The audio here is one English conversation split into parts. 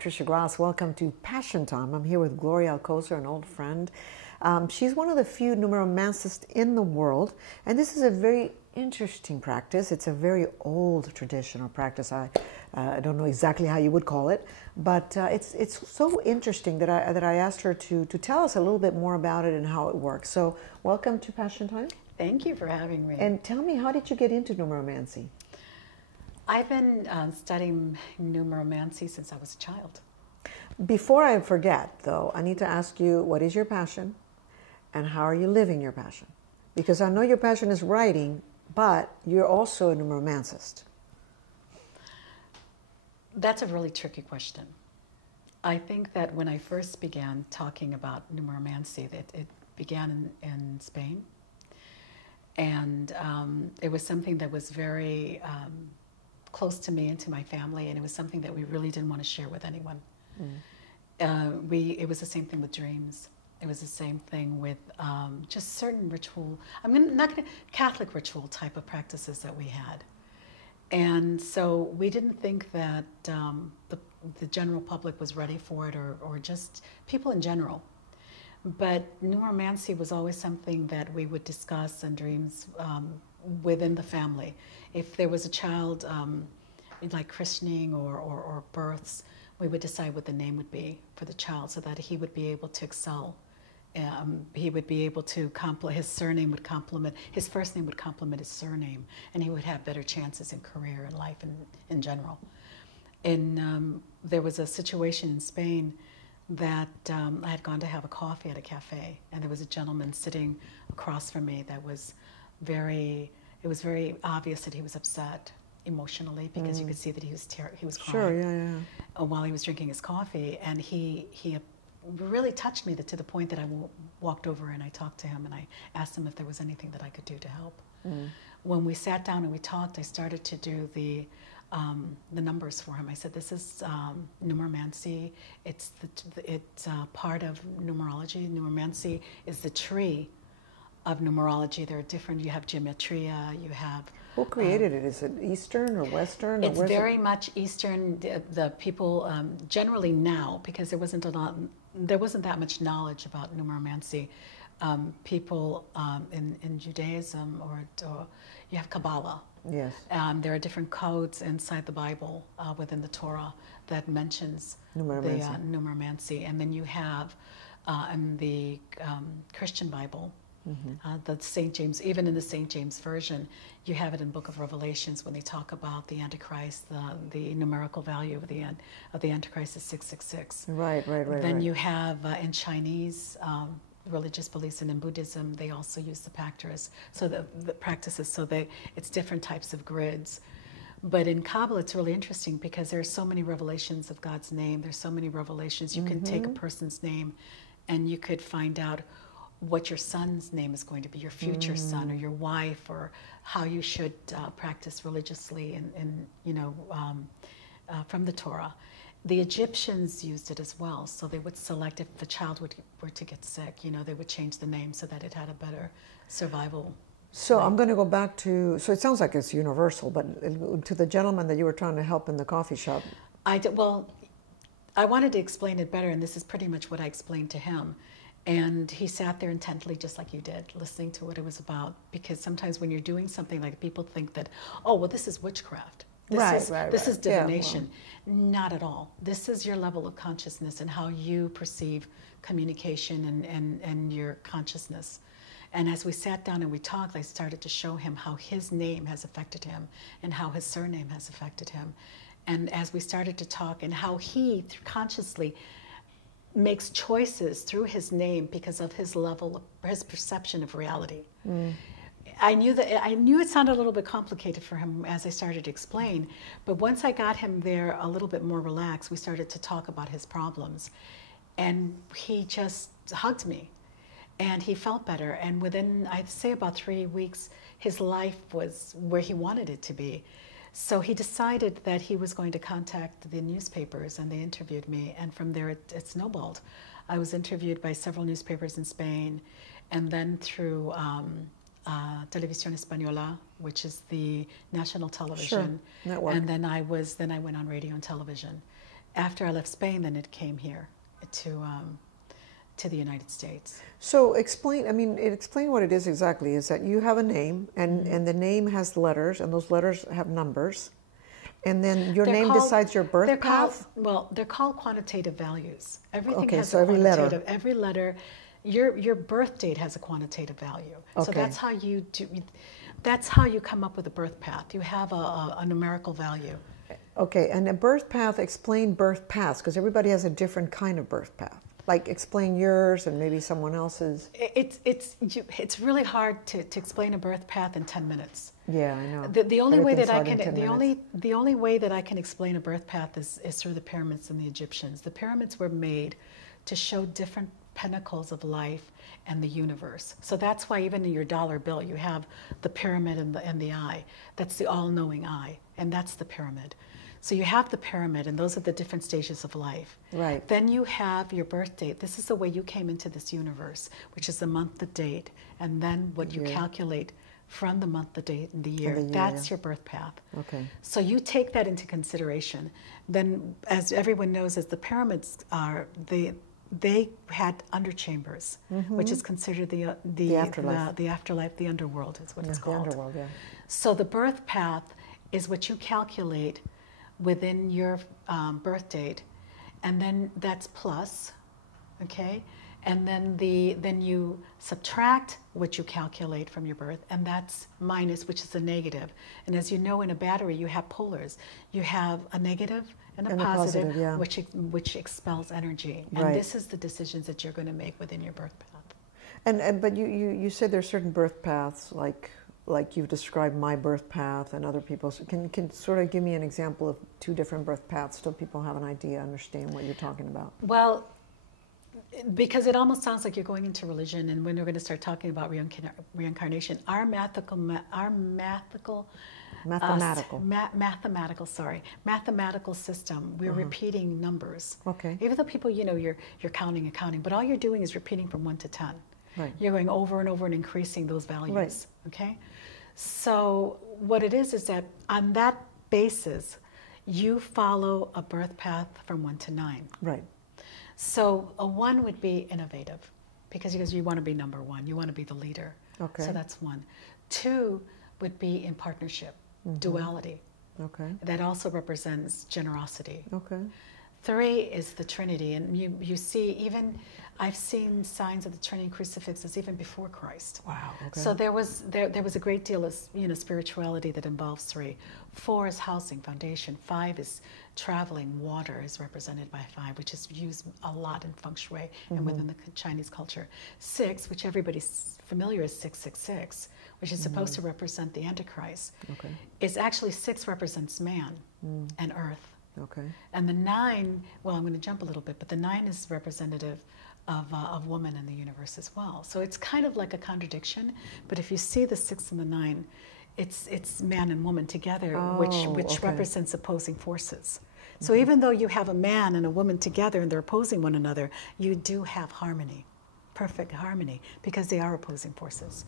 Patricia Gras. Welcome to Passion Time. I'm here with Gloria Alcozer, an old friend. She's one of the few numeromancists in the world, and this is a very interesting practice. It's a very old traditional practice. I don't know exactly how you would call it, but it's so interesting that I asked her to tell us a little bit more about it and how it works. So welcome to Passion Time. Thank you for having me. And tell me, how did you get into numeromancy? I've been studying numeromancy since I was a child. Before I forget, though, I need to ask you, what is your passion and how are you living your passion? Because I know your passion is writing, but you're also a numeromancist. That's a really tricky question. I think that when I first began talking about numeromancy, it began in Spain. And it was something that was very close to me and to my family, and it was something that we really didn't want to share with anyone. It was the same thing with dreams. It was the same thing with just certain ritual, Catholic ritual type of practices that we had. And so we didn't think that the general public was ready for it, or just people in general. But numeromancy was always something that we would discuss in dreams within the family. If there was a child, like christening or births, we would decide what the name would be for the child so that he would be able to excel. He would be able to his surname would complement, his first name would complement his surname, and he would have better chances in career and life in general. And there was a situation in Spain that I had gone to have a coffee at a cafe, and there was a gentleman sitting across from me that was it was very obvious that he was upset emotionally, because you could see that he was crying while he was drinking his coffee, and he really touched me to the point that I walked over and I talked to him and I asked him if there was anything that I could do to help. When we sat down and we talked, I started to do the numbers for him. I said, "This is numeromancy. It's part of numerology. Numeromancy is the tree of numerology. There are different. You have gematria. You have." Who created it? Is it Eastern or Western? It's very much Eastern. The people generally now, because there wasn't that much knowledge about numeromancy. People in Judaism or you have Kabbalah. Yes. There are different codes inside the Bible within the Torah that mentions numeromancy. The numeromancy, and then you have in the Christian Bible, the St. James. Even in the St. James version, you have it in Book of Revelations when they talk about the Antichrist. The numerical value of the Antichrist is 666. Right. Then you have in Chinese. Religious beliefs, and in Buddhism they also use the practices. So the practices, it's different types of grids. But in Kabbalah it's really interesting because there's so many revelations of God's name. There's so many revelations. You can take a person's name and you could find out what your son's name is going to be, your future son, or your wife, or how you should practice religiously and from the Torah. The Egyptians used it as well, so they would select, if the child were to get sick, they would change the name so that it had a better survival. So I'm going to go back to, so it sounds like it's universal, but to the gentleman that you were trying to help in the coffee shop. I wanted to explain it better, and this is pretty much what I explained to him. And he sat there intently, just like you did, listening to what it was about, because sometimes when you're doing something like, people think that, oh, well, this is witchcraft. This is divination. Yeah, not at all. This is your level of consciousness and how you perceive communication and your consciousness. And as we sat down and we talked, I started to show him how his name has affected him and how his surname has affected him. And as we started to talk, and how he consciously makes choices through his name because of his level, his perception of reality. I knew it sounded a little bit complicated for him as I started to explain, but once I got him there a little bit more relaxed, we started to talk about his problems, and he just hugged me, and he felt better. And within, I'd say, about 3 weeks, his life was where he wanted it to be. So he decided that he was going to contact the newspapers, and they interviewed me, and from there it snowballed. I was interviewed by several newspapers in Spain, and then through Televisión Española, which is the national television. Network. And then I went on radio and television. After I left Spain, then it came here to the United States. So explain, I mean, explain what it is exactly. Is that you have a name, and the name has letters, and those letters have numbers, and then your name decides your birth path? They're called quantitative values. Everything Okay, has so a every quantitative, letter. every letter, your birth date has a quantitative value. Okay. So that's how you do, that's how you come up with a birth path. You have a numerical value. Okay, and a birth path, explain birth paths, because everybody has a different kind of birth path. Like explain yours and maybe someone else's. It's really hard to explain a birth path in 10 minutes. Yeah, I know. The only way that I Everything's hard in 10 minutes. the only way that I can explain a birth path is through the pyramids and the Egyptians. The pyramids were made to show different pinnacles of life and the universe. So that's why even in your dollar bill you have the pyramid and the eye. That's the all-knowing eye, and that's the pyramid. So you have the pyramid, and those are the different stages of life. Right. Then you have your birth date. This is the way you came into this universe, which is the month, the date, and then what you calculate from the month, the date, and the year. That's your birth path. Okay. So you take that into consideration. Then, as everyone knows, as the pyramids are, they had underchambers, which is considered the afterlife. The afterlife, the underworld is what it's called. The underworld, yeah. So the birth path is what you calculate within your birth date, and then that's plus, okay? And then you subtract what you calculate from your birth, and that's minus, which is the negative. And as you know, in a battery, you have polars. You have a negative and a positive, yeah, which expels energy. And this is the decisions that you're going to make within your birth path. But you said there are certain birth paths, like you've described my birth path and other people's. Can sort of give me an example of two different birth paths so people have an idea, understand what you're talking about? Well, because it almost sounds like you're going into religion, and when we're going to start talking about reincarnation, our mathematical system, we're repeating numbers. Okay. Even though people, you're counting and counting, but all you're doing is repeating from 1 to 10. Right. You're going over and over and increasing those values. Right. Okay. So what it is that on that basis, you follow a birth path from 1 to 9. Right. So a 1 would be innovative, because you want to be number 1. You want to be the leader. Okay. So that's 1. 2 would be in partnership, duality. Okay. That also represents generosity. Okay. 3 is the Trinity, and you see, even I've seen signs of the Trinity crucifixes even before Christ. Wow. Okay. So there was a great deal of spirituality that involves 3. 4 is housing, foundation. 5 is traveling. Water is represented by 5, which is used a lot in feng shui and within the Chinese culture. 6, which everybody's familiar is 666, which is supposed to represent the Antichrist. Okay. Is actually 6 represents man and earth. Okay. And the 9, well, I'm going to jump a little bit, but the 9 is representative of woman in the universe as well. So it's kind of like a contradiction, but if you see the 6 and the 9, it's man and woman together, which represents opposing forces. So even though you have a man and a woman together and they're opposing one another, you do have harmony, perfect harmony, because they are opposing forces.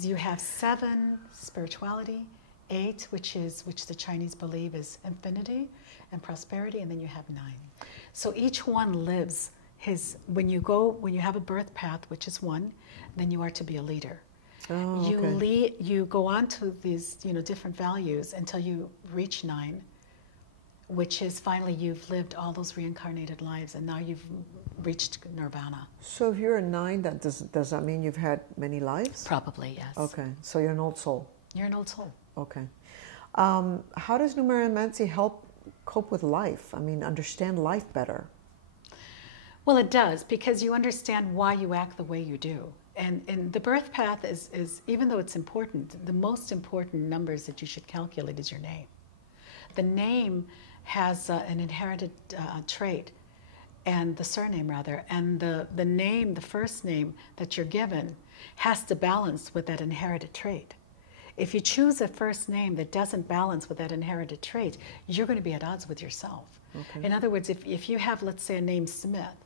You have 7, spirituality, 8, which the Chinese believe is infinity and prosperity, and then you have 9. So each one lives when you have a birth path, which is 1, then you are to be a leader. Oh, you go on to these different values until you reach 9, which is finally you've lived all those reincarnated lives, and now you've reached nirvana. So if you're a 9, does that mean you've had many lives? Probably, yes. Okay, so you're an old soul. You're an old soul. Okay. How does numeromancy help cope with life? I mean, understand life better. Well, it does, because you understand why you act the way you do. And the birth path is, even though it's important, the most important numbers that you should calculate is your name. The name has an inherited trait, and the surname rather, and the name, the first name that you're given, has to balance with that inherited trait. If you choose a first name that doesn't balance with that inherited trait, you're going to be at odds with yourself. Okay. In other words, if you have, let's say, a name Smith,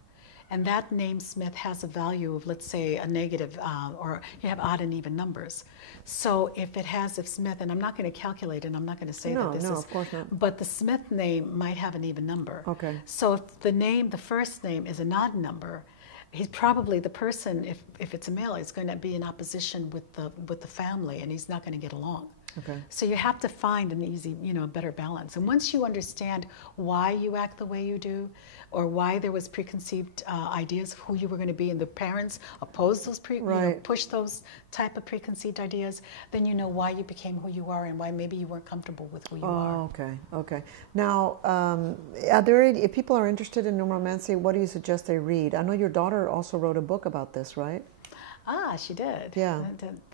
and that name Smith has a value of, let's say, a negative, or you have odd and even numbers. So if Smith, and I'm not going to calculate, and I'm not going to say that this is, of course not. But the Smith name might have an even number. Okay. So if the first name is an odd number, he's probably the person, if it's a male, is going to be in opposition with the family, and he's not going to get along. Okay. So you have to find an easy, better balance. And once you understand why you act the way you do, or why there was preconceived ideas of who you were going to be, and the parents opposed those, pushed those type of preconceived ideas, then you know why you became who you are and why maybe you weren't comfortable with who you are. Okay, okay. Now, if people are interested in numeromancy, what do you suggest they read? I know your daughter also wrote a book about this, right? Ah, she did. Yeah.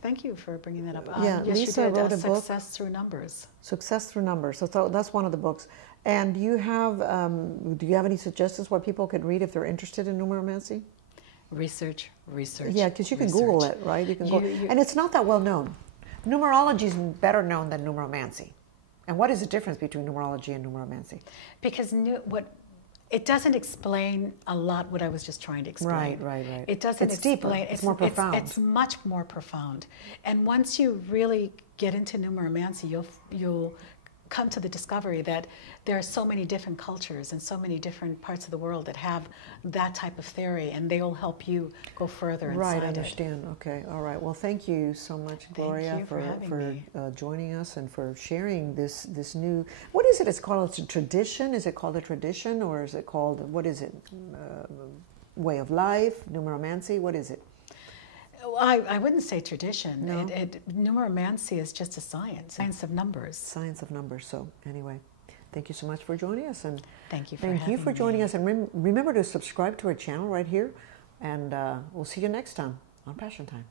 Thank you for bringing that up. Yeah, yes, Lisa she did. wrote a book. Success Through Numbers. Success Through Numbers. So that's one of the books. And do you have any suggestions what people could read if they're interested in numeromancy? Research. Yeah, because you can Google it, right? You can and it's not that well known. Numerology is better known than numeromancy. And what is the difference between numerology and numeromancy? Because it doesn't explain a lot what I was just trying to explain. Right. It doesn't explain. Deeper. It's more profound. It's much more profound. And once you really get into numeromancy, you'll come to the discovery that there are so many different cultures and so many different parts of the world that have that type of theory, and they will help you go further inside Right, I understand. Okay, all right. Well, thank you so much, Gloria, for joining us and for sharing this new. What is it? It's called a tradition. Is it called a tradition, or is it called, what is it? Way of life, numeromancy. What is it? I wouldn't say tradition. No? Numeromancy is just a science of numbers. Science of numbers. So anyway, thank you so much for joining us, and thank you for joining us. And remember to subscribe to our channel right here, and we'll see you next time on Passion Time.